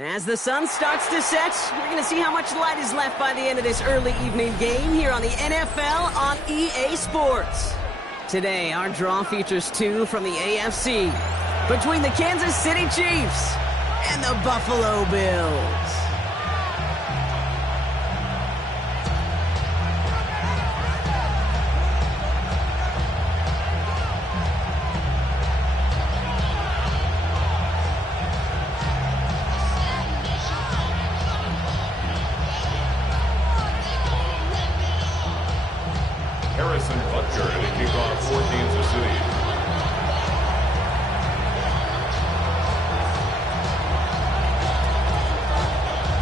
As the sun starts to set, we're going to see how much light is left by the end of this early evening game here on the NFL on EA Sports. Today, our draw features two from the AFC between the Kansas City Chiefs and the Buffalo Bills. Harrison Butker to kick off for Kansas City.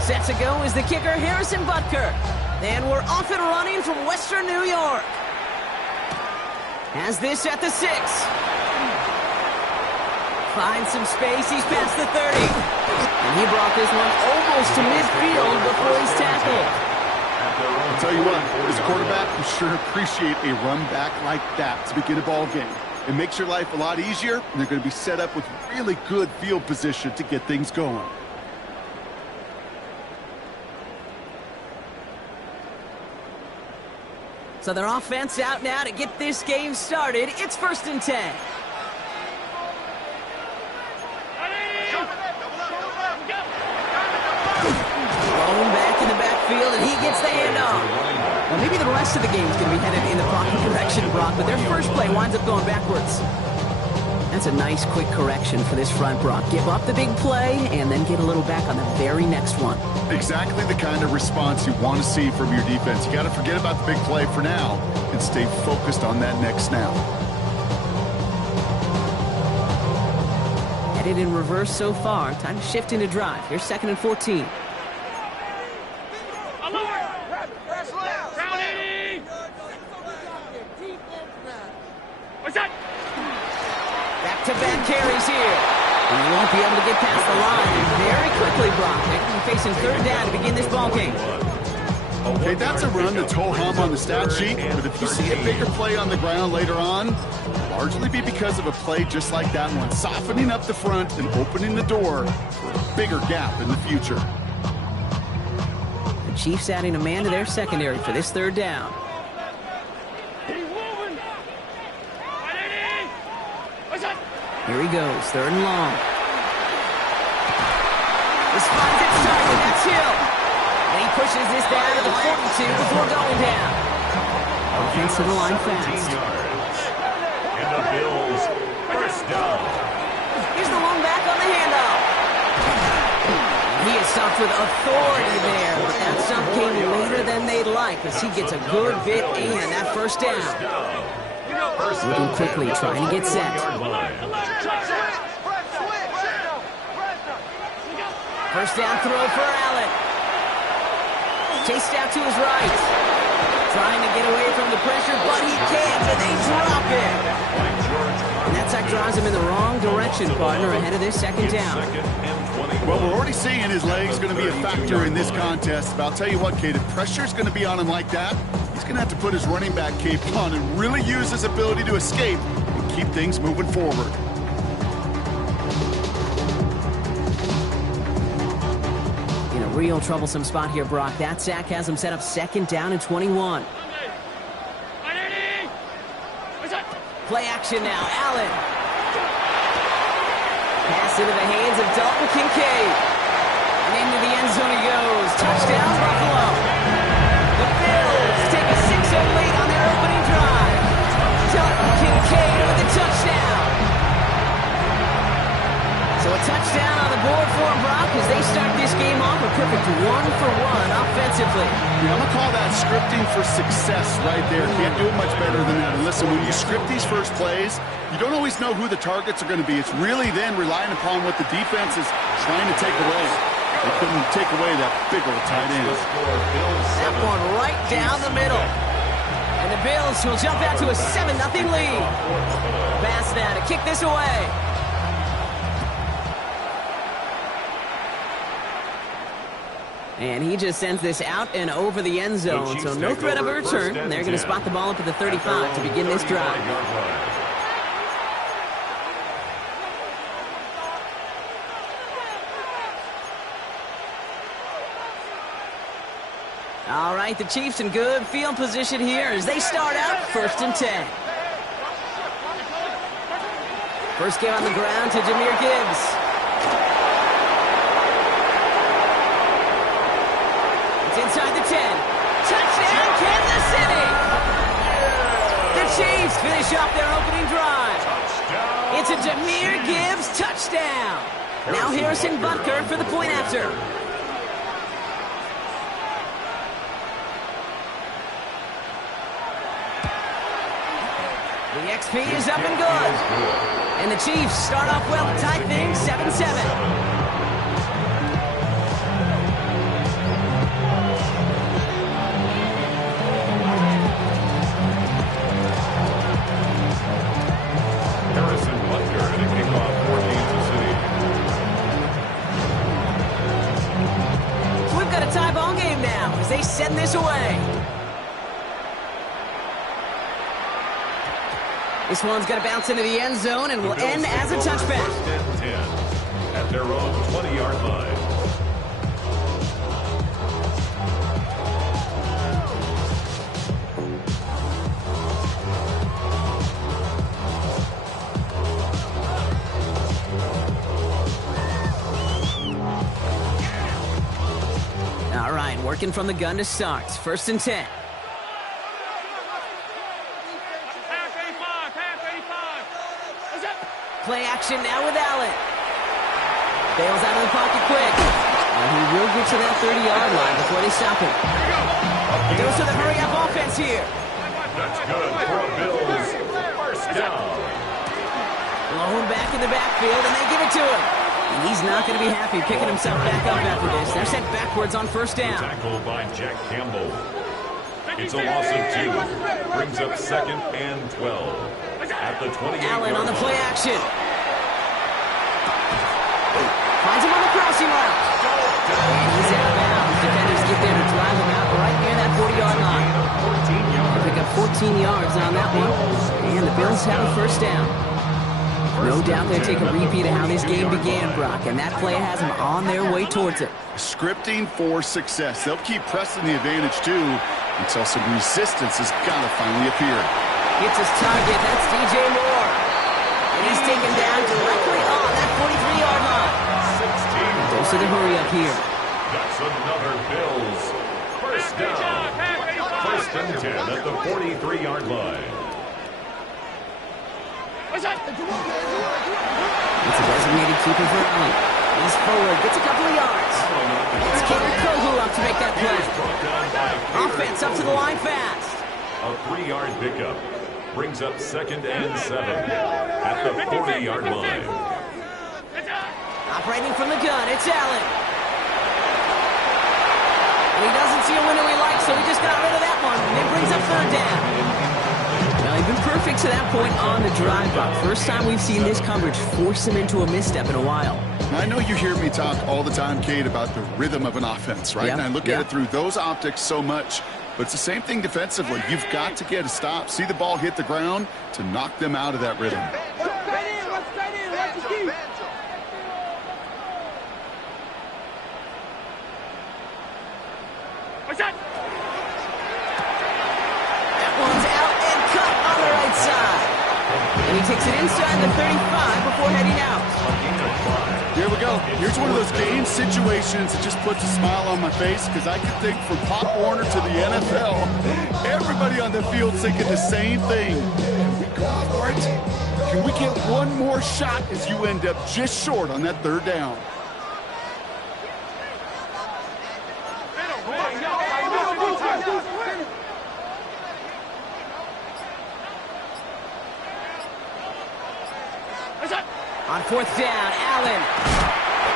Set to go is the kicker, Harrison Butker. And we're off and running from Western New York. Has this at the 6. Finds some space, he's past the 30. And he brought this one almost to midfield before he's tackled. I'll tell you what, as a quarterback, you sure appreciate a run back like that to begin a ball game. It makes your life a lot easier, and they're going to be set up with really good field position to get things going. So their offense out now to get this game started. It's 1st and 10. Thrown back in the backfield, and he gets the handoff. Well, maybe the rest of the game is going to be headed in the proper direction, Brock, but their first play winds up going backwards. That's a nice, quick correction for this front, Brock. Give up the big play, and then get a little back on the very next one. Exactly the kind of response you want to see from your defense. You got to forget about the big play for now and stay focused on that next snap. Headed in reverse so far. Time to shift into drive. Here's 2nd and 14. Back-to-back carries here. And he won't be able to get past the line very quickly, Brock. They're going to be facing 3rd down to begin this ball game. Okay, that's a run that's ho-hum on the stat sheet, but if you see a bigger play on the ground later on, it'll largely be because of a play just like that one, softening up the front and opening the door for a bigger gap in the future. The Chiefs adding a man to their secondary for this 3rd down. Here he goes, 3rd and long. This finds its target, that's Hill. And he pushes this down to the 42 before going down. Offensive line fast. And the Bills, 1st down. Here's the one back on the handoff. He is stopped with authority there, but that stop came later than they'd like as he gets a good bit in that 1st down. Moving quickly, trying to get set. 1st down throw for Allen. Chased out to his right. Trying to get away from the pressure, but he can't, and they drop it. And that sack drives him in the wrong direction, partner, ahead of this 2nd down. Well, we're already seeing his leg's going to be a factor in this contest. But I'll tell you what, Kate, if pressure's going to be on him like that, he's going to have to put his running back cape on and really use his ability to escape and keep things moving forward. In a real troublesome spot here, Brock. That sack has him set up 2nd down and 21. Play action now, Allen. Pass into the hands of Dalton Kincaid. And into the end zone he goes. Touchdown, Buffalo. The Bills take a 6-0 lead on their opening drive. Dalton Kincaid with a touchdown. So a touchdown on the board for him, Brock, as they start this game off a perfect 1-for-1 offensively. Yeah, I'm going to call that scripting for success right there. Can't do it much better than that. And listen, when you script these first plays, you don't always know who the targets are going to be. It's really then relying upon what the defense is trying to take away. They couldn't take away that big old tight end. That one right down the middle. And the Bills will jump out to a 7-0 lead. Pass now to kick this away. And he just sends this out and over the end zone, so no threat of a return. They're going to spot the ball up at the 35 to begin this drive. right, the Chiefs in good field position here as they start out 1st and 10. First game on the ground to Jahmyr Gibbs. It's inside the 10. Touchdown, Kansas City! The Chiefs finish off their opening drive. It's a Jahmyr Gibbs touchdown. Now Harrison Butker for the point after. The XP is up and good. And the Chiefs start off well to tie things 7-7. They send this away. This one's going to bounce into the end zone and will end as a touchback. 1st and 10 at their own 20-yard line. All right, working from the gun to start. 1st and 10. Play action now with Allen. Bails out of the pocket quick. And he will get to that 30-yard line before they stop him. Goes to the hurry-up offense here. That's good for a Bills. 1st down. Blown back in the backfield, and they give it to him. And he's not going to be happy picking himself back up after this. They're sent backwards on 1st down. Tackled by Jack Campbell. It's a loss of 2. Brings up 2nd and 12. At the 28-yard Allen on the play line. action. Finds him on the crossing route. And he's out of bounds. Defenders get there to drive him out right near that 40-yard line. They pick up 14 yards on that one. And the Bills have a 1st down. No doubt they'll take a repeat of how this game began, Brock, and that play has them on their way towards it. Scripting for success. They'll keep pressing the advantage, too, until some resistance has got to finally appear. Hits his target. That's DJ Moore. And he's taken down directly on that 43-yard line. 16. Goes to the hurry-up here. That's another Bills. 1st down. 1st and 10 at the 43-yard line. It's a designated keeper for Allen. He's forward, gets a couple of yards. It's Kader Kohou up to make that play. Offense up to the line fast. A 3-yard pickup. Brings up 2nd and 7 at the 40-yard line. Operating from the gun, it's Allen. And he doesn't see a window he likes, so he just got rid of that one. And it brings up 3rd down. Well, he's been perfect to that point on the drive, Brock. First time we've seen this coverage force him into a misstep in a while. I know you hear me talk all the time, Kate, about the rhythm of an offense, right? Yep. And I look at it through those optics so much. But it's the same thing defensively. You've got to get a stop, see the ball hit the ground to knock them out of that rhythm. That one's out and cut on the right side. And he takes it inside the 35 before heading out. Here we go. Here's one of those game situations that just puts a smile on my face because I can think from Pop Warner to the NFL, everybody on the field's thinking the same thing. Can we go for it? Can we get one more shot as you end up just short on that 3rd down? On 4th down, Allen.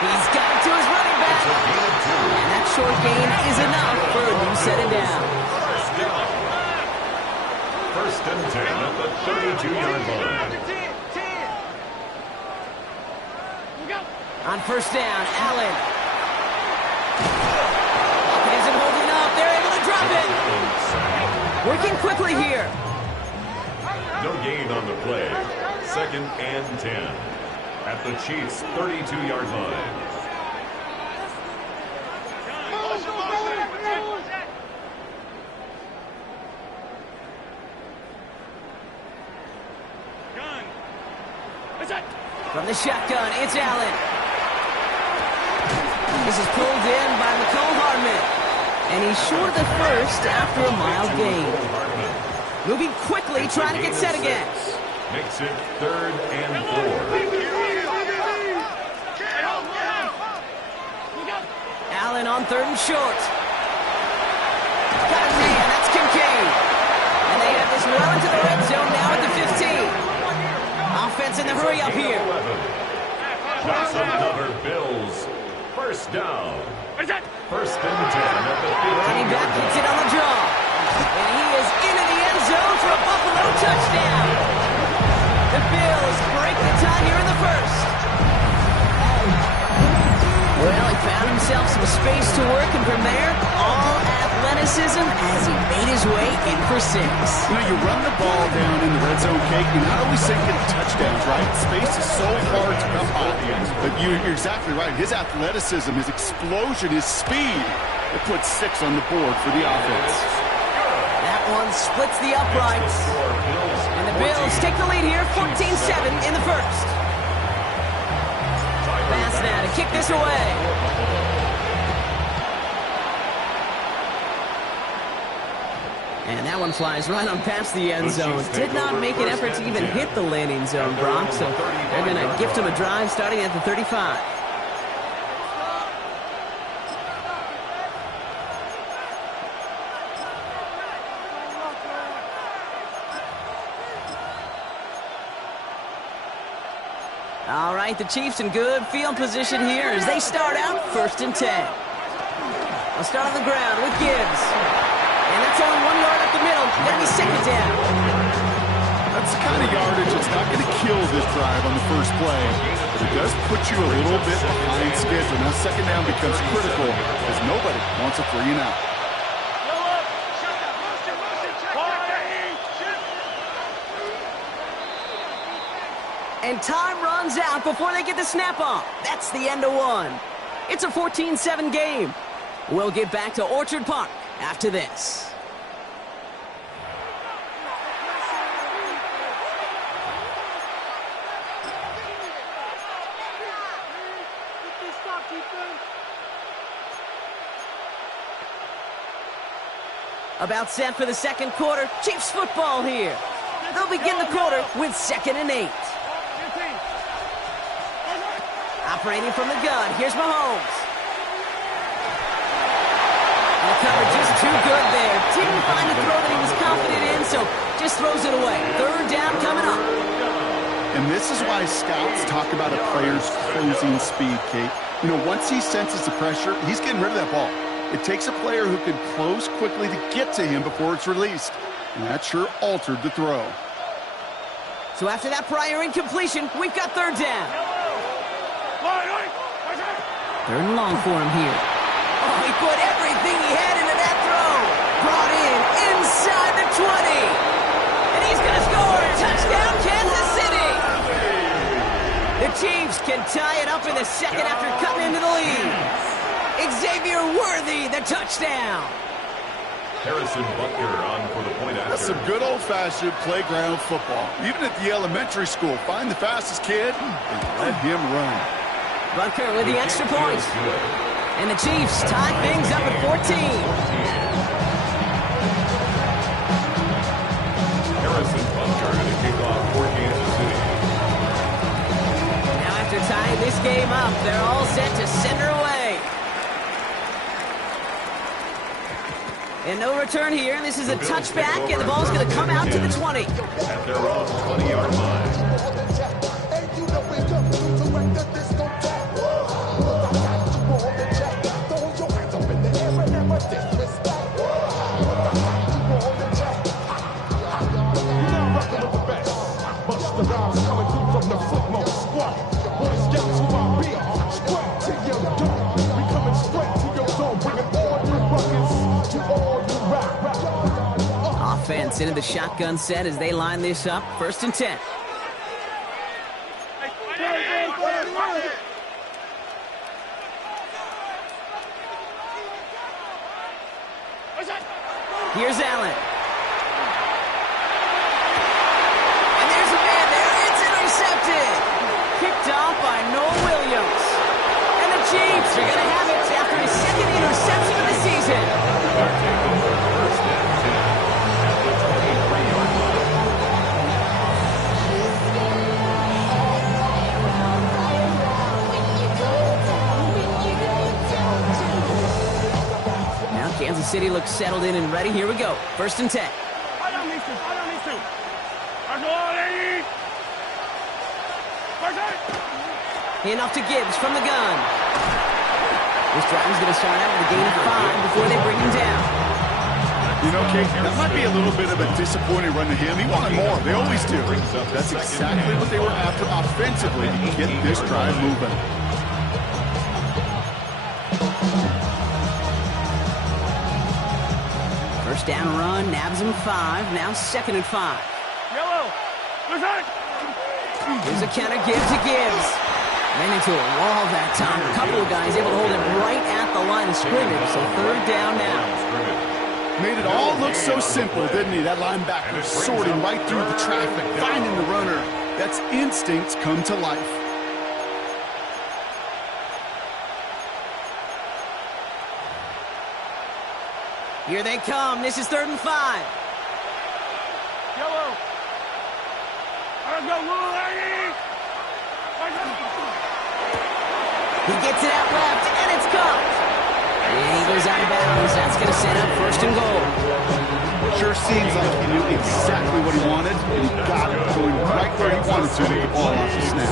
He's got it to his running back. And that short gain is enough for a new set of down. 1st and 10 at the 32-yard line. On 1st down, Allen. It isn't holding up. They're able to drop it. Working quickly here. No gain on the play. 2nd and 10 at the Chiefs' 32-yard line. From the shotgun, it's Allen. This is pulled in by Mecole Hardman. And he's short of the first after a mild gain. Moving quickly, trying to get set again. Makes it 3rd and 4. Allen on 3rd and short. Got a man, that's Kincaid. And they have this well into the red zone now at the 15. Offense in the hurry up here. That's another Bills. First down. 1st and 10 at the 15. Running back gets it on the draw. And he is into the end zone for a Buffalo touchdown. The Bills break the tie here in the first. Well, he found himself some space to work, and from there, all athleticism as he made his way in for 6. You know, you run the ball down in the red zone, Kate, you're not always thinking touchdowns, right? Space is so hard to come by. But you're exactly right. His athleticism, his explosion, his speed, it puts 6 on the board for the offense. That one splits the uprights. And the Bills take the lead here, 14-7 in the first. Pass now to kick this away. And that one flies right on past the end zone. Did not make an effort to even hit the landing zone, Brock. So they're going to gift him a drive starting at the 35. All right, the Chiefs in good field position here as they start out 1st and 10. They'll start on the ground with Gibbs. And that's only 1 yard up the middle. Going to be 2nd down. That's the kind of yardage that's not going to kill this drive on the first play. But it does put you a little bit behind schedule. Now 2nd down becomes critical as nobody wants a 3 and out. And time runs out before they get the snap off. That's the end of 1. It's a 14-7 game. We'll get back to Orchard Park after this. About set for the 2nd quarter. Chiefs football here. They'll begin the quarter with 2nd and 8. Operating from the gun, here's Mahomes. And the coverage is too good there. Didn't find the throw that he was confident in, so just throws it away. 3rd down coming up. And this is why scouts talk about a player's closing speed, Kate. You know, once he senses the pressure, he's getting rid of that ball. It takes a player who can close quickly to get to him before it's released. And that sure altered the throw. So after that prior incompletion, we've got 3rd down. 3rd and long for him here. Oh, he put everything he had into that throw. Brought in inside the 20. And he's going to score. Touchdown, Kansas City. The Chiefs can tie it up in the 2nd after cutting into the lead. Xavier Worthy, the touchdown. Harrison Butker on for the point after. That's some good old-fashioned playground football. Even at the elementary school, find the fastest kid and let him run. Butker with the extra point. And the Chiefs tie things up at 14. Harrison Butker to kick off for Kansas City. Now after tying this game up, they're all set to send her away. And no return here, and this is a touchback, and the ball's going to come out to the 20. At their own 20-yard line. Offense into the shotgun set as they line this up. 1st and 10. Here's Allen. And there's a man there. It's intercepted. everybody looks settled in and ready. Here we go. 1st and 10. Handoff to Gibbs from the gun. This drive is going to start out with a gain of 5 before they bring him down. You know, Kate, that might be a little bit of a disappointing run to him. He wanted more. They always do. That's exactly what they were after offensively to get this drive moving. First down run, nabs him 5. Now 2nd and 5. Here's a counter give to Gibbs. Ran into a wall that time. A couple of guys able to hold him right at the line of scrimmage. So 3rd down now. Made it all look so simple, didn't he? That linebacker sorting right through the traffic, finding the runner. That's instincts come to life. Here they come. This is 3rd and 5. Yellow. He gets it out left, and it's caught. And he goes out of bounds. That's going to set up 1st and goal. Sure seems like he knew exactly what he wanted, and he got it going right where he wanted to with the ball off the snap.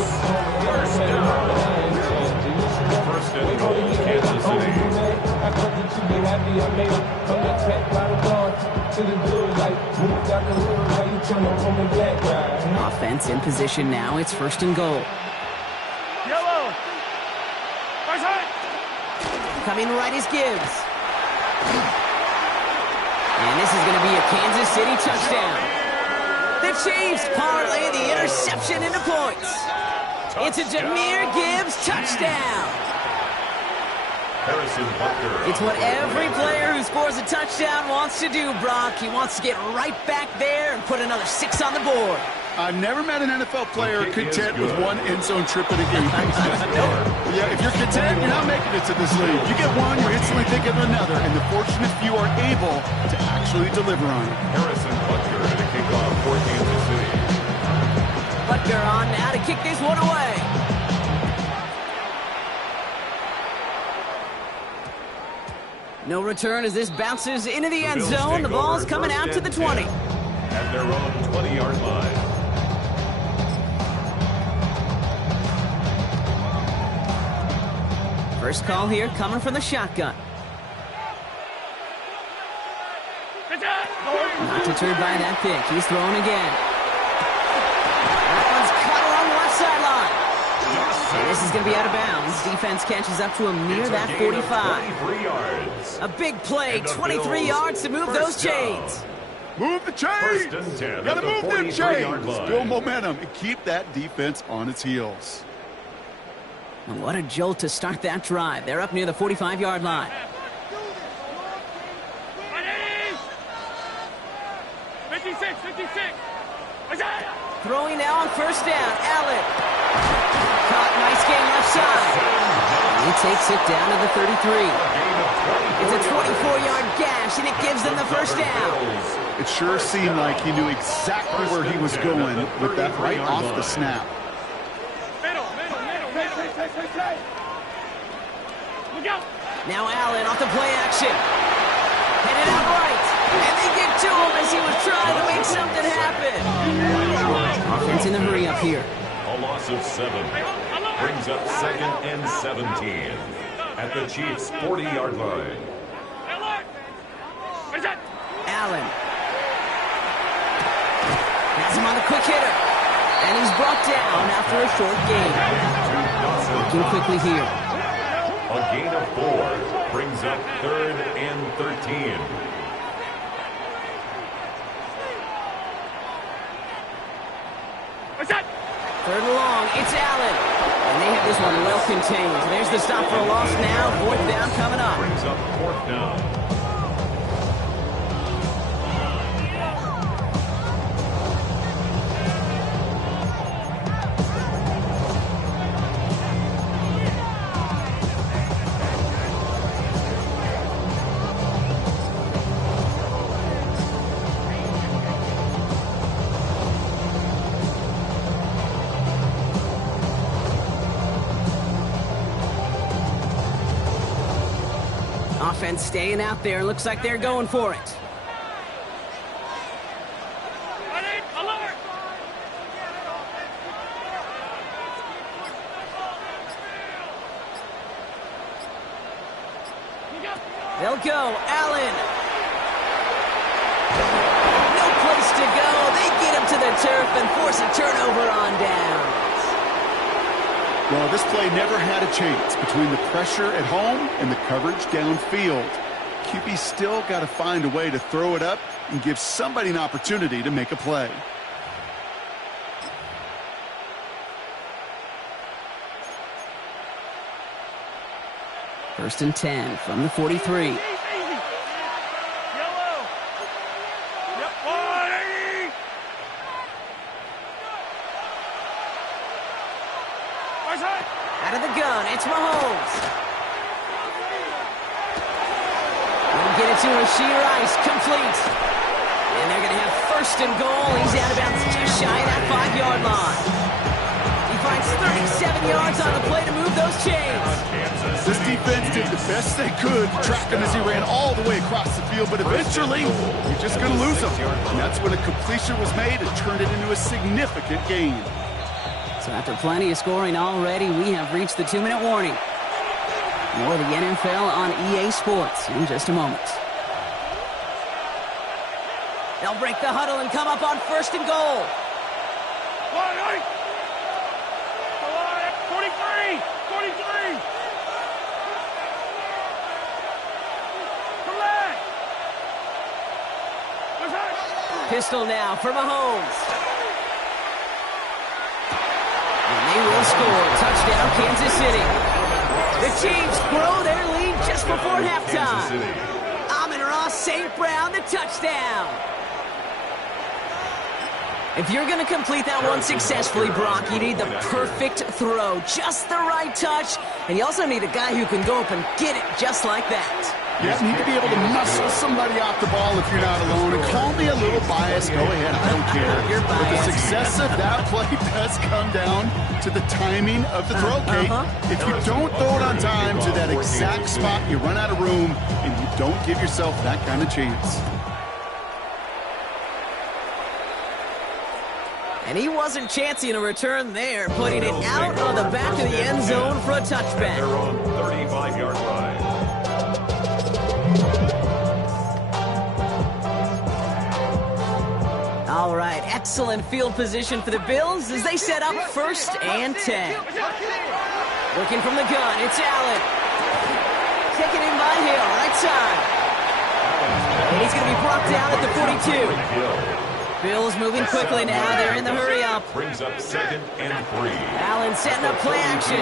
1st and goal, Kansas City. Offense in position now. It's 1st and goal. Yellow. Coming right is Gibbs. And this is going to be a Kansas City touchdown. The Chiefs parlay the interception into points. It's a Jahmyr Gibbs touchdown. Harrison Butker. It's what every player who scores a touchdown wants to do, Brock. He wants to get right back there and put another 6 on the board. I've never met an NFL player content with one end zone trip in a game. Yeah, if you're content, you're not making it to this league. You get one, you're instantly thinking of another, and the fortunate few are able to actually deliver on it. Harrison Butker to kick off for Kansas City. Butker on now to kick this one away. No return as this bounces into the end zone. The ball's coming out to the 20. At their own 20-yard line. First call here coming from the shotgun. Not deterred by that pick. He's throwing again. That one's cut along the left sideline. And this is going to be out of bounds. Defense catches up to him near that 45. 23 yards. A big play, 23 yards to move those chains. Move the chains! 1st and 10 Gotta at the move them 43-yard chains! line. Build momentum and keep that defense on its heels. And what a jolt to start that drive. They're up near the 45-yard line. 56. Throwing now on 1st down. Allen. Caught, nice game left side. He takes it down to the 33. It's a 24-yard gash, and it gives them the 1st down. It sure seemed like he knew exactly where he was going with that right off the snap. Now Allen off the play action. Headed out right. And they get to him as he was trying to make something happen. Offense in the hurry up here. A loss of 7. Brings up 2nd and 17. At the Chiefs' 40-yard line. Allen. Has him on the quick hitter. And he's brought down after a short gain. Working quickly here. A gain of 4 brings up 3rd and 13. Third and long, it's Allen. And they have this one well contained. There's the stop for a loss now. 4th down coming up. Brings up 4th down. offense staying out there. Looks like they're going for it. Alert! They'll go. Allen. No place to go. They get him to the turf and force a turnover on downs. Well, this play never had a chance between the pressure at home and the coverage downfield. QB still got to find a way to throw it up and give somebody an opportunity to make a play. First and 10 from the 43. Yellow. Yep. 180. Out of the gun, it's Mahomes. He'll get it to Rashee Rice, complete. And they're going to have first and goal. He's out of bounds just shy of that 5-yard line. He finds 37 yards on the play to move those chains. This defense did the best they could to track him as he ran all the way across the field, but eventually, you're just going to lose him. And that's when a completion was made and turned it into a significant gain. So after plenty of scoring already, we have reached the 2-minute warning. More of the NFL on EA Sports in just a moment. They'll break the huddle and come up on first and goal. 43. 43. Correct. Pistol now for Mahomes. And they will score. Touchdown, Kansas City. The Chiefs grow their lead just before halftime. Amon-Ra St. Brown, the touchdown. If you're going to complete that one successfully, Brock, you need the perfect throw, just the right touch, and you also need a guy who can go up and get it just like that. You need to be able to muscle somebody off the ball if you're not alone. And call me a little biased. Go ahead. I don't care. You're But the biased. success of that play does come down to the timing of the throw, Kate. If you don't throw it on time to that exact spot, you run out of room, and you don't give yourself that kind of chance. And he wasn't chancing a return there, putting it out on the back of the end zone for a touchback. They're on 35-yard line. All right, excellent field position for the Bills as they set up first and 10. Looking from the gun, it's Allen. Taken in by Hill, right side. And he's going to be brought down at the 42. Bills moving quickly now. They're in the hurry up. Brings up 2nd and 3. Allen setting up play action.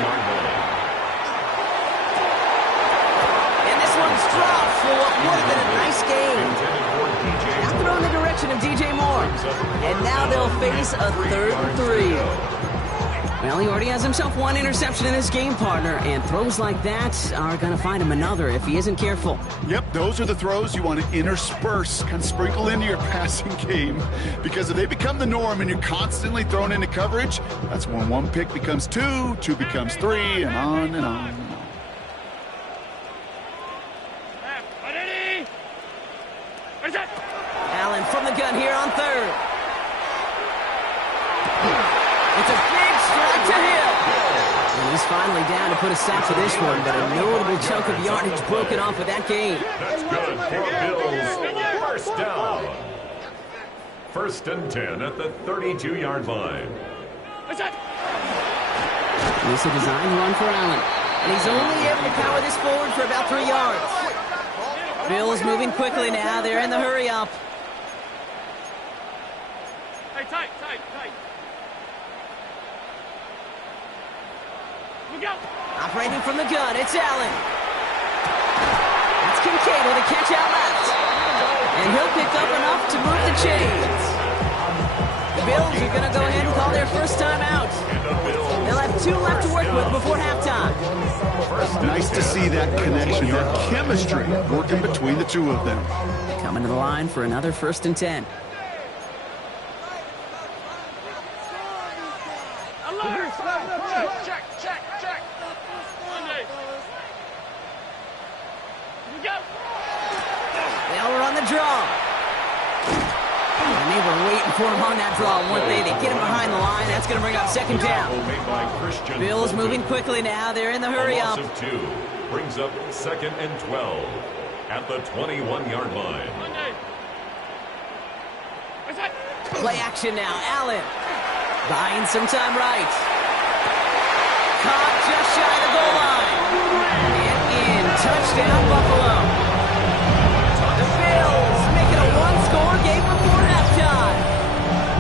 And this one's dropped for what would have been a nice game. Now thrown in the direction of DJ Moore. And now they'll face a 3rd and 3. Well, he already has himself one interception in this game, partner, and throws like that are going to find him another if he isn't careful. Yep, those are the throws you want to intersperse, kind of sprinkle into your passing game. Because if they become the norm and you're constantly thrown into coverage, that's when one pick becomes two, two becomes three, and on and on and on. Allen from the gun here on 3rd. It's a big strike to Hill. And he's finally down to put a stop to this one, but a notable chunk of yardage broken off with that game. That's good for Bills. First down. 1st and 10 at the 32-yard line. And it's a design run for Allen. And he's only able to power this forward for about 3 yards. Bills moving quickly now. They're in the hurry up. Hey, tight. Look out. Operating from the gun, it's Allen. That's Kincaid with a catch out left. And he'll pick up enough to move the chains. The Bills are going to go ahead and call their first time out. They'll have 2 left to work with before halftime. Nice to see that connection, that chemistry working between the two of them. Coming to the line for another 1st and 10. Alert. Check. Monday. Look out. draw. And they were waiting for him on that draw, weren't they? They get him behind the line. That's going to bring up second down. Bills moving quickly now. They're in the hurry up. A loss of 2 brings up second and 12 at the 21-yard line. Play action now. Allen buying some time right. Caught just shy of the goal line. And in. Touchdown, Buffalo. The Bills make it a one-score game before halftime.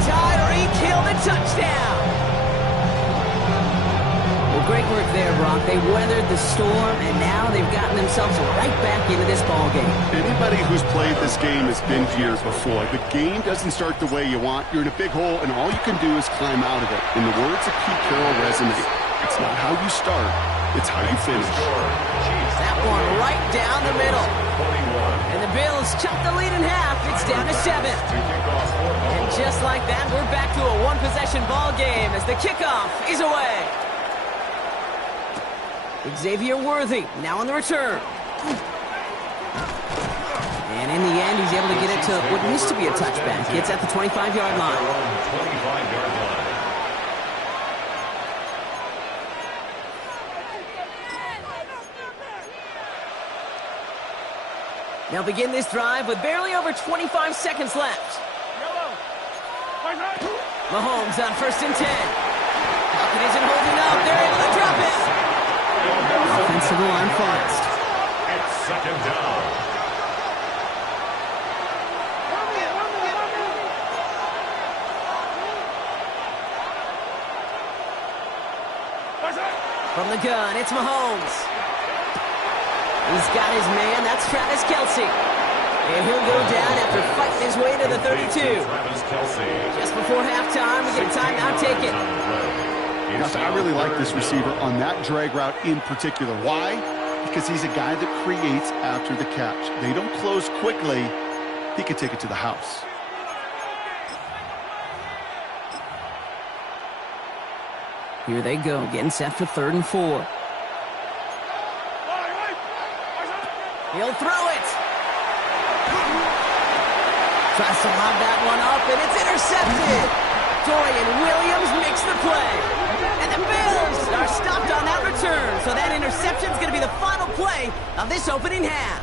Tyreek Hill, the touchdown. Well, great work there, Brock. They weathered the storm, and now they've gotten themselves right back into this ball game. Anybody who's played this game has been here before. The game doesn't start the way you want. You're in a big hole, and all you can do is climb out of it. In the words of Pete Carroll resonate, it's not how you start, it's how you finish. That one right down the middle. And the Bills chop the lead in half. It's down to 7. And just like that, we're back to a one-possession ball game as the kickoff is away. Xavier Worthy now on the return. And in the end, he's able to get it to what used to be a touchback. It's at the 25-yard line. 25-yard line. They'll begin this drive with barely over 25 seconds left. Mahomes on 1st and 10. Pocket isn't holding up. They're able to drop it. Offensive line fast. It's second down. From the gun, it's Mahomes. He's got his man. That's Travis Kelce. And he'll go down after fighting his way to the 32. Travis Kelce. Just before halftime, we get a timeout taken. I really like this receiver on that drag route in particular. Why? Because he's a guy that creates after the catch. They don't close quickly. He could take it to the house. Here they go, getting set for 3rd and 4. He'll throw it. Tries to lob that one up, and it's intercepted. Dorian Williams makes the play. And the Bills are stopped on that return. So that interception is going to be the final play of this opening half.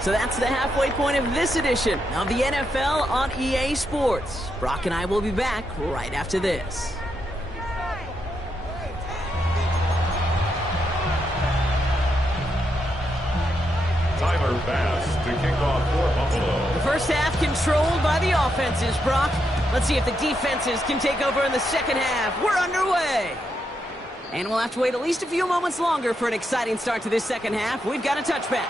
So that's the halfway point of this edition of the NFL on EA Sports. Brock and I will be back right after this. Tyler Bass to kick off for Buffalo. The first half controlled by the offenses, Brock. Let's see if the defenses can take over in the second half. We're underway. And we'll have to wait at least a few moments longer for an exciting start to this second half. We've got a touchback.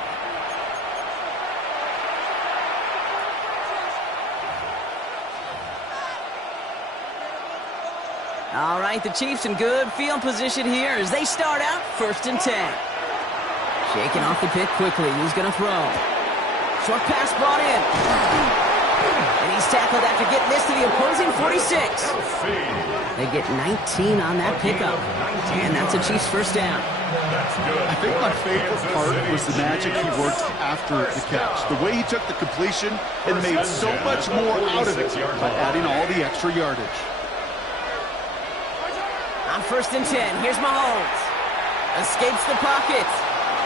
All right, the Chiefs in good field position here as they start out 1st and 10. Shaking off the pick quickly. He's going to throw. Short pass brought in. And he's tackled after getting this to the opposing 46. They get 19 on that pickup. And that's a Chiefs first down. I think my favorite part was the magic he worked after the catch. The way he took the completion and made so much more out of it by adding all the extra yardage. On 1st and 10, here's Mahomes. Escapes the pocket.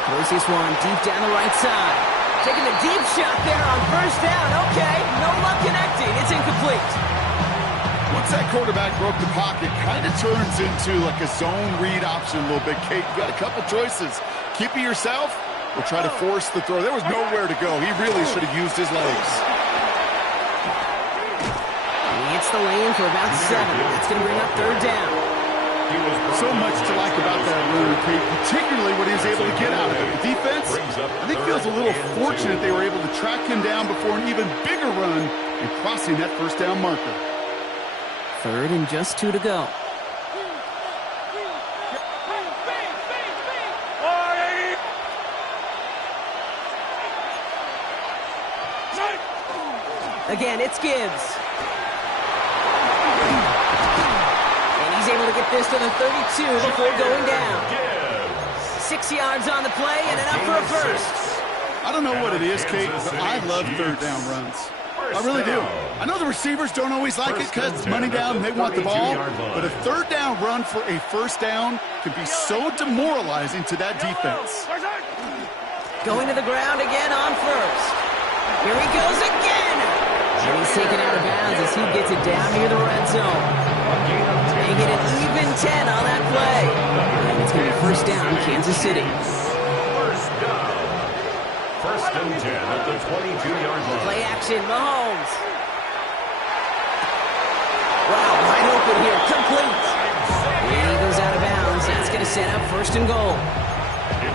Throws this one deep down the right side. Taking a deep shot there on 1st down. Okay, no luck connecting. It's incomplete. Once that quarterback broke the pocket, kind of turns into like a zone read option a little bit. Kate, you got a couple choices. Keep it yourself or try to force the throw. There was nowhere to go. He really should have used his legs. He hits the lane for about 7. That's going to bring up 3rd down. So much to like about that run, Kate, particularly what he was able to get out of it. The defense, I think, feels a little fortunate they were able to track him down before an even bigger run and crossing that 1st down marker. 3rd and just 2 to go. Again, it's Gibbs. And he's able to get this to the 32 before going down. 6 yards on the play and enough for a first. I don't know what it is, Kate, but I love third down runs. I really do. I know the receivers don't always like it because it's money down and they want the ball, but a third down run for a first down can be so demoralizing to that defense. Going to the ground again on first. Here he goes again. And he's taken out of bounds as he gets it down near the red zone. They get an even 10 on that play. And it's going to be first down, Kansas City. First and 10 at the 22-yard line. Play action, Mahomes. Wow, wide open here, complete. And he goes out of bounds. That's going to set up first and goal.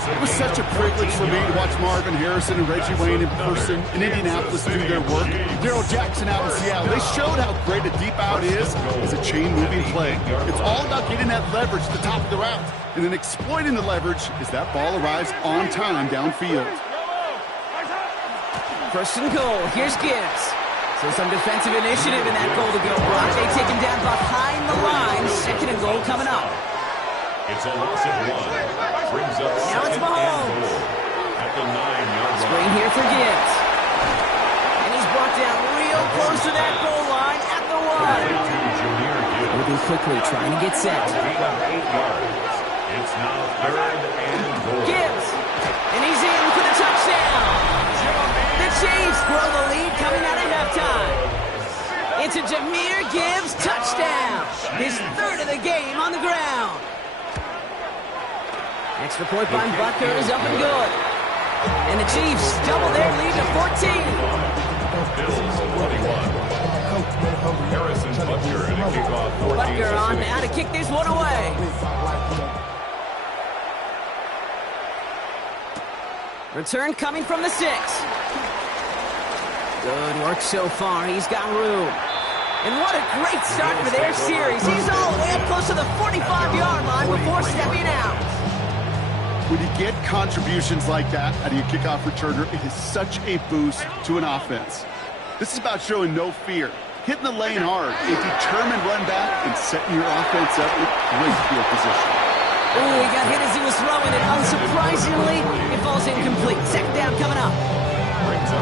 It was such a privilege for me to watch Marvin Harrison and Reggie Wayne in person in Indianapolis do their work. Darrell Jackson out in Seattle. They showed how great a deep out is as a chain-moving play. It's all about getting that leverage at the top of the route, and then exploiting the leverage as that ball arrives on time downfield. First and goal. Here's Gibbs. So some defensive initiative in that goal to go block. They take him down behind the line. Second and goal coming up. It's a loss of 1. Brings up Now it's second and Mahomes. goal at the 9-yard line. Screen here for Gibbs. And he's brought down real close to that goal line at the 1. Moving quickly, trying to get set. Gain of 8 yards. It's now third and goal. Gibbs. And he's in for the touchdown. The Chiefs grow the lead coming out of halftime. It's a Jahmyr Gibbs touchdown. His third of the game on the ground. Extra point by Butker is up and good. And the Chiefs double their lead to 14. Bills 21. Harrison Butker in a kickoff 14. Butker on now to kick this one away. Return coming from the 6. Good work so far. He's got room. And what a great start for their series. He's all the way up close to the 45-yard line before stepping out. When you get contributions like that out of your kickoff returner, it is such a boost to an offense. This is about showing no fear, hitting the lane hard, a determined run back, and setting your offense up with great field position. Ooh, he got hit as he was throwing it. Unsurprisingly, it falls incomplete. Second down coming up.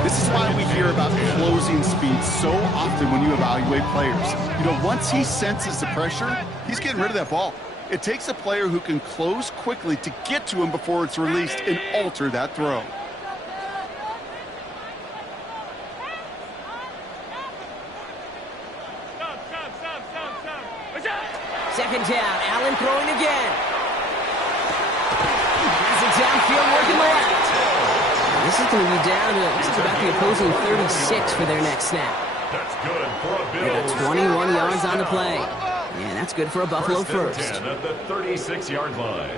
This is why we hear about closing speed so often when you evaluate players. You know, once he senses the pressure, he's getting rid of that ball. It takes a player who can close quickly to get to him before it's released and alter that throw. Second down, Allen throwing again. Has it downfield working left. This is going to be down to just about the opposing 36 for their next snap. That's good for a They got 21 yards on the play. Yeah, that's good for a Buffalo first. First and 10 at the 36-yard line.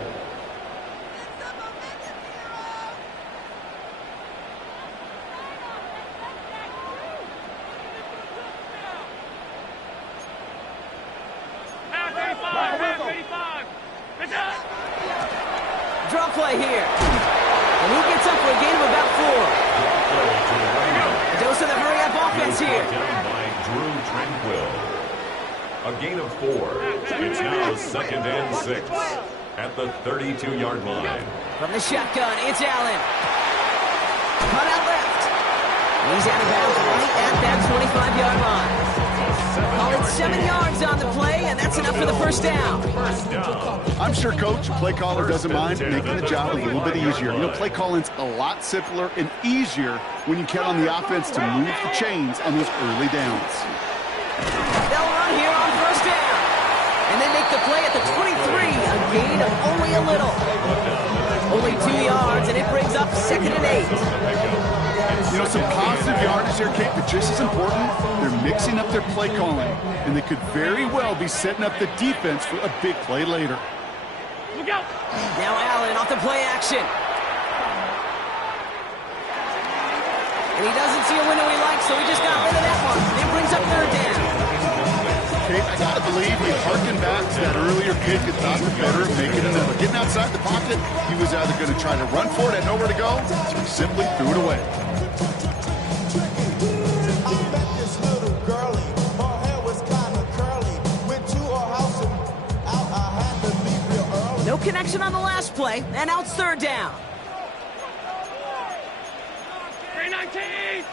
Draw play here. And he gets up for a gain of about 4. A dose of the hurry-up offense here. Down by Drew Tranquill. A gain of 4. It's now second and 6 at the 32-yard line. From the shotgun, it's Allen. Cut out left. He's out of bounds right at that 25-yard line. Call it 7 yards on the play, and that's enough for the first down. I'm sure Coach, play caller, doesn't mind making the job a little bit easier. You know, play calling's a lot simpler and easier when you count on the offense to move the chains on those early downs. They'll run here on first down. And they make the play at the 23, a gain of only a little. Only 2 yards, and it brings up second and 8. You know, some positive yardage there, Kate, but just as important, they're mixing up their play calling, and they could very well be setting up the defense for a big play later. Look out! Now Allen off the play action. And he doesn't see a window he likes, so he just got rid of that one. And it brings up third down. Kate, I gotta believe he harkened back to that earlier kick and thought the better of making another. Getting outside the pocket, he was either going to try to run for it, had nowhere to go, so he simply threw it away. No connection on the last play. Okay, and now it's third down. 319.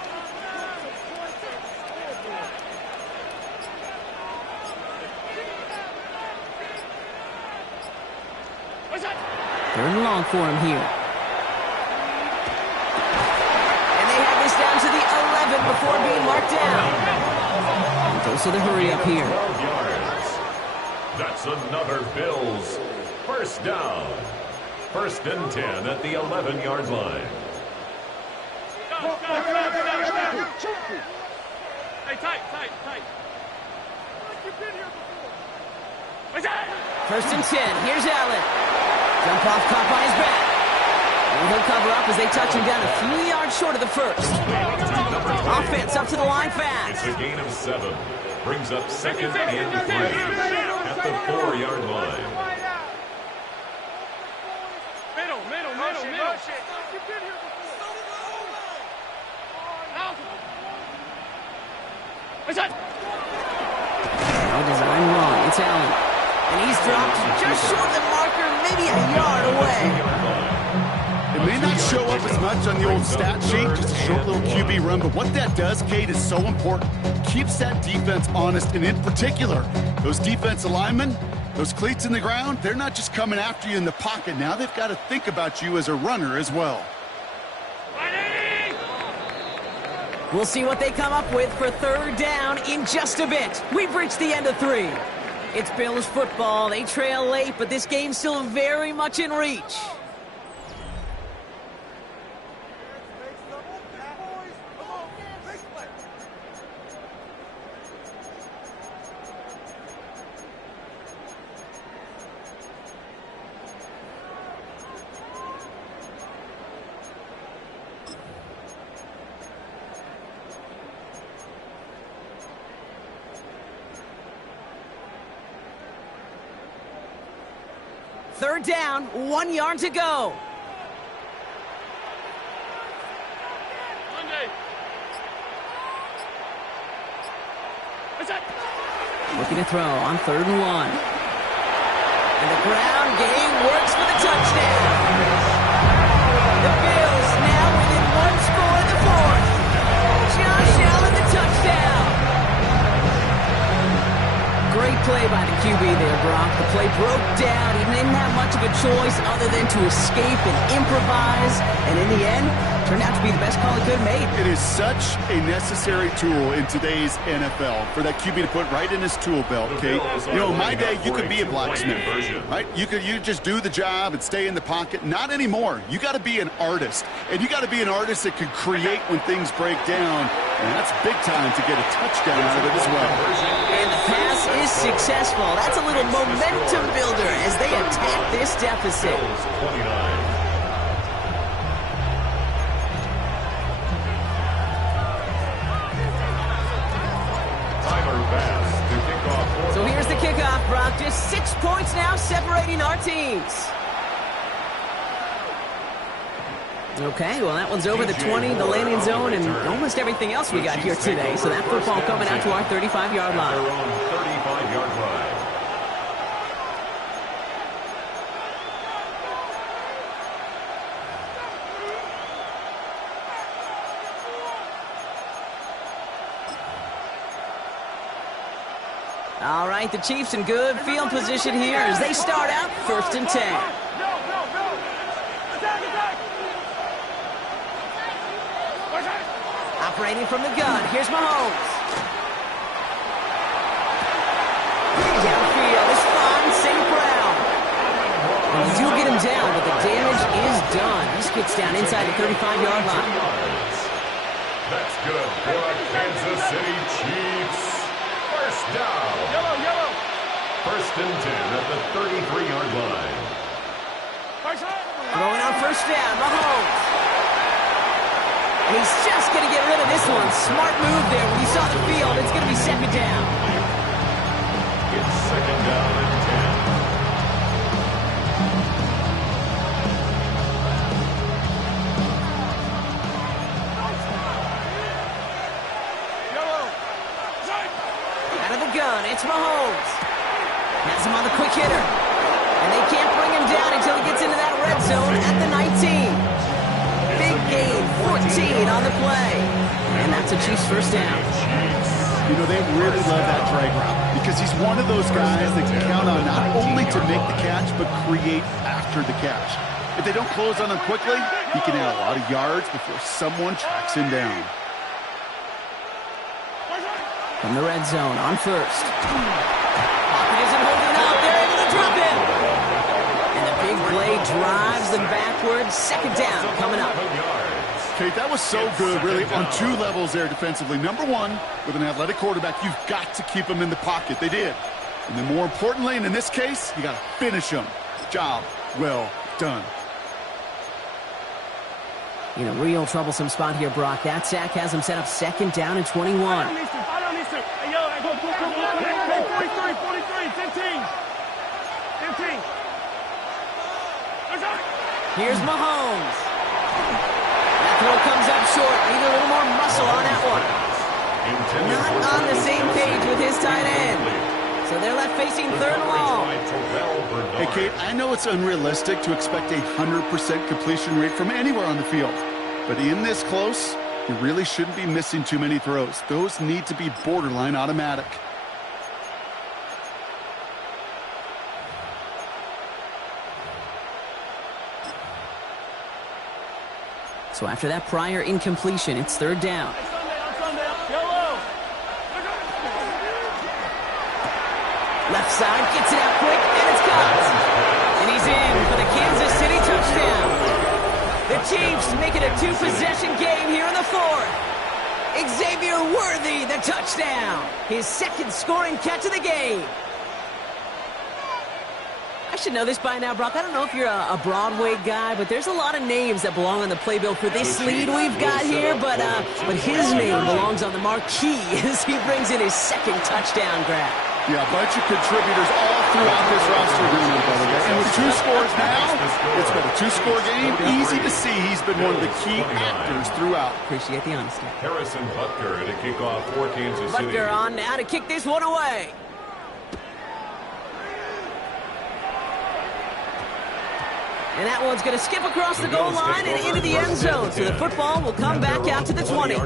What's that? Third and long for him here. And they have this down to the 11 before being marked down. And goes to the hurry up here. 12 yards. That's another Bills first down. First and 10 at the 11-yard line. Go. Hey, tight. What's that? First and 10. Here's Allen. Jump off, caught by his back. And he'll cover up as they touch him down a few yards short of the first. Offense up to the line fast. It's a gain of 7. Brings up second and 3 at the 4-yard line. Middle. What's that? No design wrong. It's Allen. And he's dropped just short of the marker, maybe a yard away. It may not show up as much on the old stat sheet, just a short little QB run, but what that does, Kate, is so important. Keeps that defense honest, and in particular, those defensive linemen, those cleats in the ground, they're not just coming after you in the pocket. Now they've got to think about you as a runner as well. We'll see what they come up with for third down in just a bit. We've reached the end of 3. It's Bills football. They trail late, but this game's still very much in reach. Third down, 1 yard to go. Monday. What's that? Looking to throw on 3rd and 1. And the ground game works for the touchdown. The Bills now within 1 score in the 4th. Josh Allen, the touchdown. Great play by the QB there, Brock. The play broke down. He didn't have much of a choice other than to escape and improvise. And in the end, turned out to be the best call he could have made. It is such a necessary tool in today's NFL for that QB to put right in his tool belt, Kate. You know, in my day, you could be a blacksmith, right? You just do the job and stay in the pocket. Not anymore. You got to be an artist. And you got to be an artist that can create when things break down. And that's big time to get a touchdown out of it as well. And the pass is successful. That's a little momentum builder as they attack this deficit. 29. So here's the kickoff, Brock. Just 6 points now separating our teams. Okay, well, that one's over the 20, the landing zone, and almost everything else we got here today. So that football coming out to our 35-yard line. They're on 35-yard line. All right, the Chiefs in good field position here as they start out 1st and 10. Operating from the gun, here's Mahomes. Downfield, it's fine, St. Brown. And you do get him down, but the damage is done. This gets down inside the 35-yard line. That's good for the Kansas City Chiefs. First down. Yellow. First and 10 at the 33-yard line. Throwing on first down, Mahomes. And he's just going to get rid of this one. Smart move there. When you saw the field, it's going to be second down. It's second down and 10. Out of the gun, it's Mahomes. Has him on the quick hitter. And they can't bring him down until he gets into that red zone at the 19. Big gain, 14 on the play. And that's a Chiefs first down. You know, they really love that drag route because he's one of those guys that can count on not only to make the catch, but create after the catch. If they don't close on him quickly, he can add a lot of yards before someone tracks him down. From the red zone on first. Pocket isn't holding up. They're able to drop him. And the big play drives them backwards. Second down coming up. Okay, that was so good, really, on two levels there defensively. Number one, with an athletic quarterback, you've got to keep him in the pocket. They did. And then more importantly, and in this case, you got to finish him. Job well done. In a real troublesome spot here, Brock. That sack has him set up second down and 21. Hey, yo, go, 43, 15. Here's Mahomes. That throw comes up short. Need a little more muscle on that one. Not on the same page with his tight end. So they're left facing third and long. Hey, Kate, I know it's unrealistic to expect a 100% completion rate from anywhere on the field. But in this close, you really shouldn't be missing too many throws. Those need to be borderline automatic. So after that prior incompletion, it's third down. Left side, gets it out quick, and it's caught. And he's in for the Kansas City touchdown. The Chiefs make it a two-possession game here in the fourth. Xavier Worthy, the touchdown. His second scoring catch of the game. I should know this by now, Brock. I don't know if you're a Broadway guy, but there's a lot of names that belong on the playbill for this lead we've got here. But his name belongs on the marquee as he brings in his second touchdown grab. Yeah, a bunch of contributors all throughout this roster. And with two scores now, it's been a two-score game. Easy to see he's been one of the key actors throughout. Appreciate the honesty. Harrison Butker at a kickoff for Kansas City. Butker on now to kick this one away. And that one's going to skip across the goal line and into the end zone. So the football will come back out to the 20.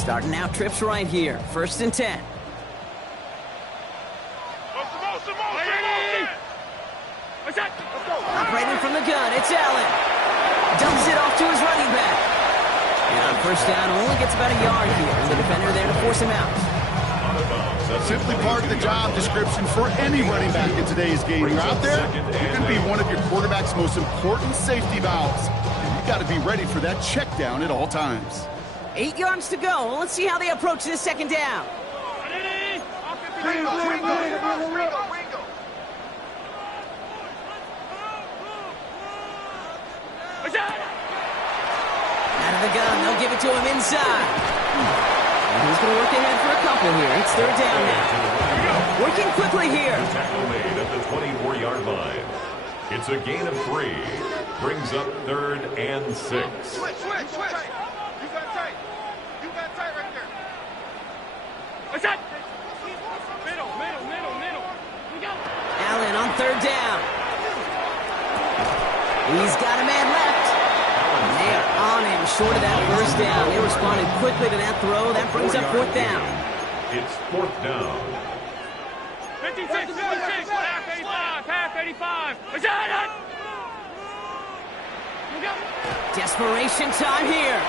Starting out trips right here. First and 10. Operating from the gun, it's Allen. Dumps it off to his running back. And on first down, only gets about a yard here. And the defender there to force him out. Simply part of the job description for any running back in today's game. You're out there, you're going to be one of your quarterback's most important safety valves. And you've got to be ready for that check down at all times. 8 yards to go. Let's see how they approach this second down. Out of the gun, they'll give it to him inside. And he's going to work ahead for a couple here. It's third down now. Working quickly here. Tackle made at the 24-yard line. It's a gain of 3. Brings up third and 6. Switch. You got tight right there. What's that? Middle. Allen on third down. He's got a man left. And they are on him short of that first down. They responded quickly to that throw. That brings up fourth down. It's fourth down. 56, half 85. What's that? Desperation time here.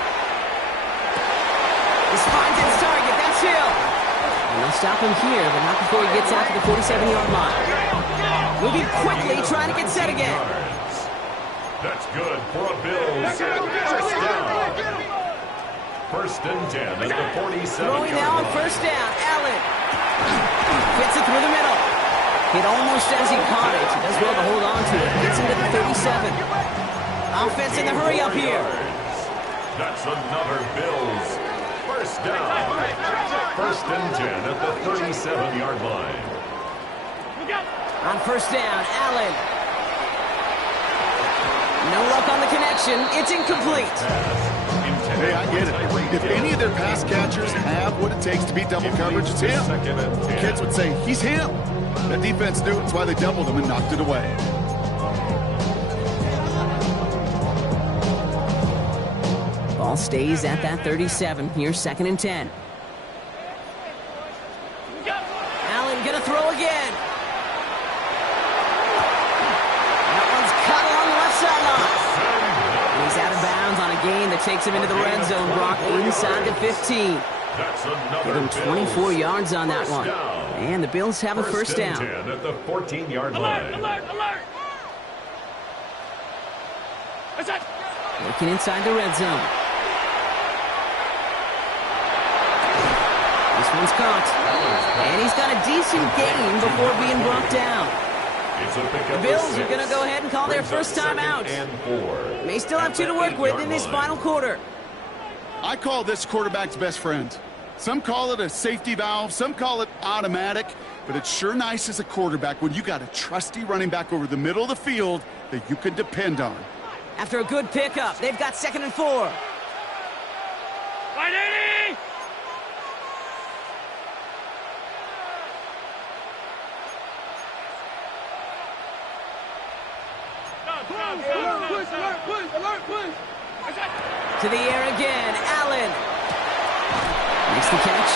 This finds its target. That's Hill. And they'll stop him here, but not before he gets out to the 47-yard line. Moving quickly, trying to get set again. That's good for a Bills first down. First and 10 at the 47. Throwing now on first down. Allen gets it through the middle. Hit almost as he caught it. He does well to hold on to it. Gets him to the 37. Offense in the hurry up here. That's another Bills first down. First and 10 at the 37-yard line. On first down, Allen. No luck on the connection. It's incomplete. Hey, I get it. If any of their pass catchers have what it takes to beat double coverage, it's him. The kids would say, he's him. The defense knew it. That's why they doubled him and knocked it away. Ball stays at that 37. Here's second and 10. Allen gonna throw again. That one's cut along the left sideline. He's out of bounds on a gain that takes him into the red zone, Brock, inside the 15. Give him 24 yards on that one. And the Bills have a first down. 10 at the 14-yard line. Alert! Looking inside the red zone. This one's caught. And he's got a decent gain before being brought down. The Bills are going to go ahead and call their first time out. May still have 2 to work with in this final quarter. I call this quarterback's best friend. Some call it a safety valve, some call it automatic, but it's sure nice as a quarterback when you got a trusty running back over the middle of the field that you can depend on. After a good pickup, they've got second and 4. Right, 80! Alert! To the air again, Allen. Makes the catch.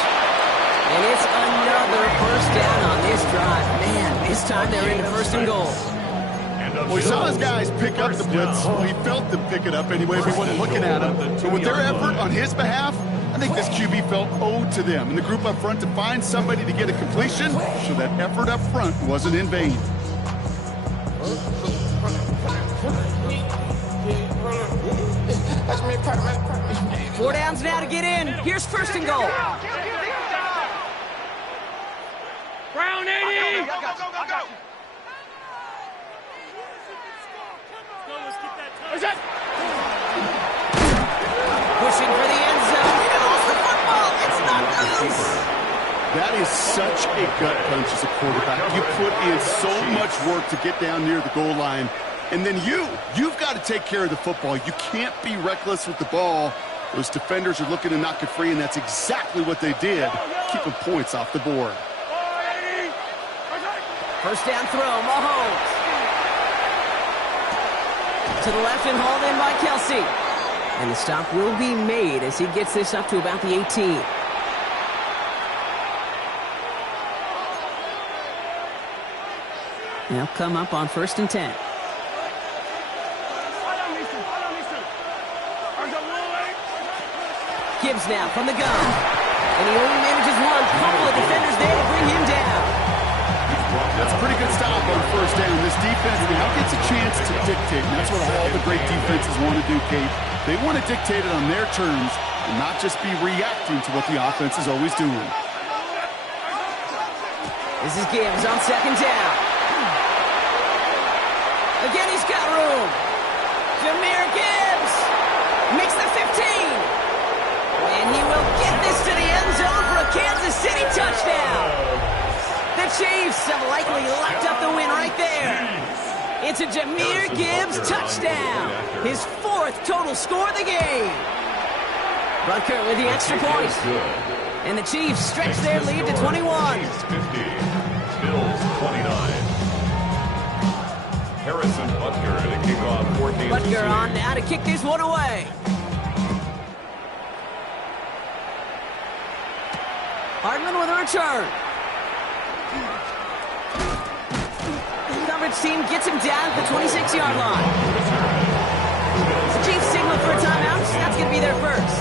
And it's another first down on this drive. Man, this time they're into first and goal. Well, he saw his guys pick up the blitz. Well, he felt them pick it up anyway, but he wasn't looking at him. But with their effort on his behalf, I think this QB felt owed to them and the group up front to find somebody to get a completion, so that effort up front wasn't in vain. Four downs now to get in. Here's first and goal. Brown, 80! Go! Pushing for the end zone. He lost the football. It's not loose. That is such a gut punch as a quarterback. You put in so much work to get down near the goal line. And then you've got to take care of the football. You can't be reckless with the ball. Those defenders are looking to knock it free, and that's exactly what they did, keeping points off the board. First down throw, Mahomes. To the left and hauled in by Kelsey. And the stop will be made as he gets this up to about the 18. They'll come up on first and 10. Gibbs now from the gun. And he only manages one. Couple of defenders there to bring him down. That's a pretty good stop on first down. This defense now gets a chance to dictate. And that's what all the great defenses want to do, Kate. They want to dictate it on their terms and not just be reacting to what the offense is always doing. This is Gibbs on second down. Again, he's got room. Jahmyr Gibbs makes the 15. And he will get this to the end zone for a Kansas City touchdown. The Chiefs have likely locked up the win right there. It's a Jahmyr Gibbs touchdown. His 4th total score of the game. Butker with the extra point. And the Chiefs stretch their lead to 21. Bills 29. Harrison Butker to kick off for Kansas City. Butker on now to kick this one away. Hardman with a return. The coverage team gets him down at the 26-yard line. The Chiefs signal for a timeout. That's going to be their first.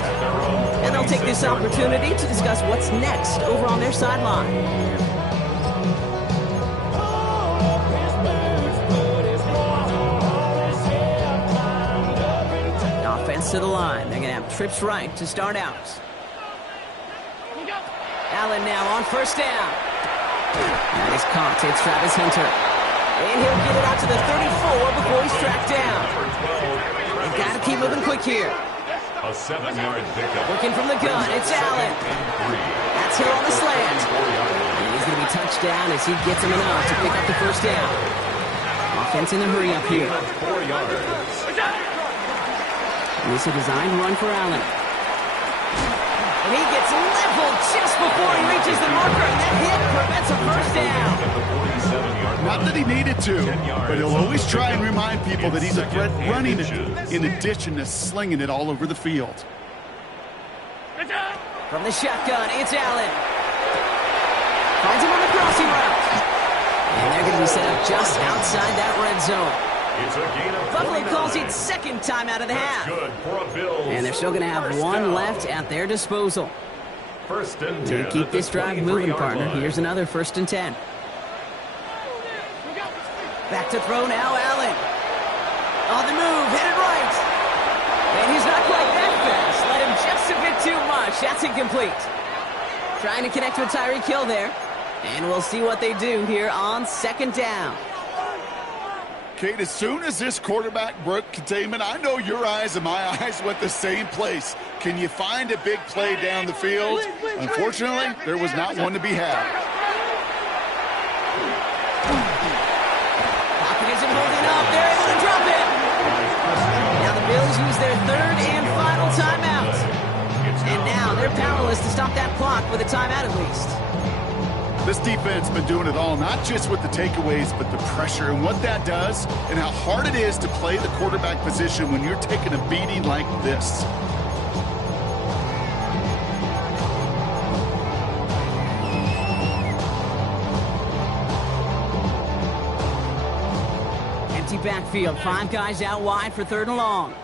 And they'll take this opportunity to discuss what's next over on their sideline. Offense to the line. They're going to have trips right to start out. Allen now on first down. That is caught. It's Travis Hunter. And he'll get it out to the 34 before he's tracked down. They've got to keep moving quick here. A 7-yard pickup. Looking from the gun, it's Allen. That's Hill on the slant. And he's going to be touched down as he gets him enough to pick up the first down. Offense in a hurry up here. 4 yards. And it's a designed run for Allen. And he gets leveled just before he reaches the marker, and that hit prevents a first down. At the 47-yard Not that he needed to, but he'll always try and remind people that he's a threat running it, in addition to slinging it all over the field. From the shotgun, it's Allen. Finds him on the crossing route. And they're going to be set up just outside that red zone. It's a gain of Buffalo 49. calls it second time out of the half. Good for a Bills. And they're still going to have First one down. left at their disposal. First and 10 To keep at the this drive moving, 23-yard partner, line. here's another 1st and 10. Back to throw now, Allen. On the move, headed right. And he's not quite that fast. Let him just a bit too much. That's incomplete. Trying to connect with Tyreek Hill there. And we'll see what they do here on 2nd down. Kate, as soon as this quarterback broke containment, I know your eyes and my eyes went the same place. Can you find a big play down the field? Unfortunately, there was not one to be had. Pocket isn't holding up. They're able to drop it. Now the Bills use their 3rd and final timeout. And now they're powerless to stop that clock with a timeout at least. This defense has been doing it all, not just with the takeaways, but the pressure and what that does and how hard it is to play the quarterback position when you're taking a beating like this. Empty backfield. 5 guys out wide for 3rd and long.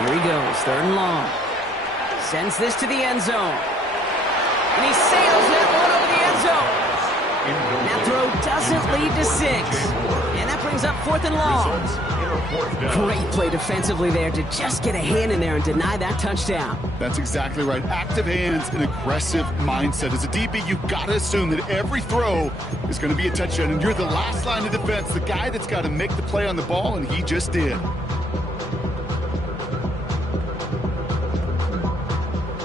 Here he goes. 3rd and long. Sends this to the end zone. And he sails that one over the end zone. That throw doesn't lead to 6. And that brings up 4th and long. Great play defensively there to just get a hand in there and deny that touchdown. That's exactly right. Active hands and aggressive mindset. As a DB, you've got to assume that every throw is going to be a touchdown. And you're the last line of defense, the guy that's got to make the play on the ball, and he just did.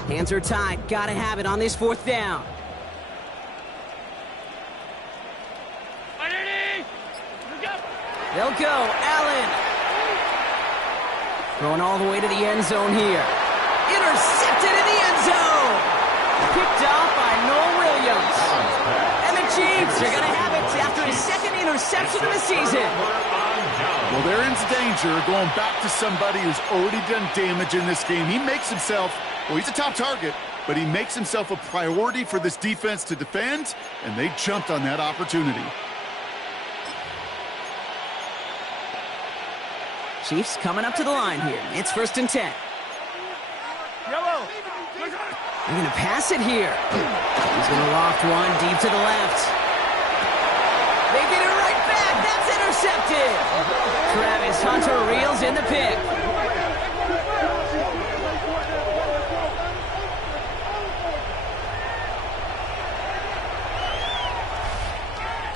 Hands are tied. Got to have it on this 4th down. They'll go. Allen. Throwing all the way to the end zone here. Intercepted in the end zone. Picked off by Noel Williams. And the Chiefs are going to have it after his 2nd interception of the season. Well, they're in danger going back to somebody who's already done damage in this game. He makes himself, well, he's a top target, but he makes himself a priority for this defense to defend, and they jumped on that opportunity. Chiefs coming up to the line here. It's 1st and 10. Yellow. They're going to pass it here. He's going to loft one deep to the left. They get it right back. That's intercepted. Travis Hunter reels in the pick.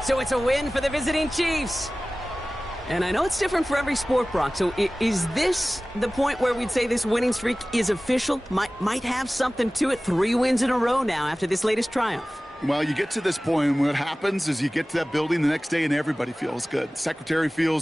So it's a win for the visiting Chiefs. And I know it's different for every sport, Brock. So is this the point where we'd say this winning streak is official? Might have something to it. 3 wins in a row now after this latest triumph. Well, you get to this point, and what happens is you get to that building the next day, and everybody feels good. Secretary feels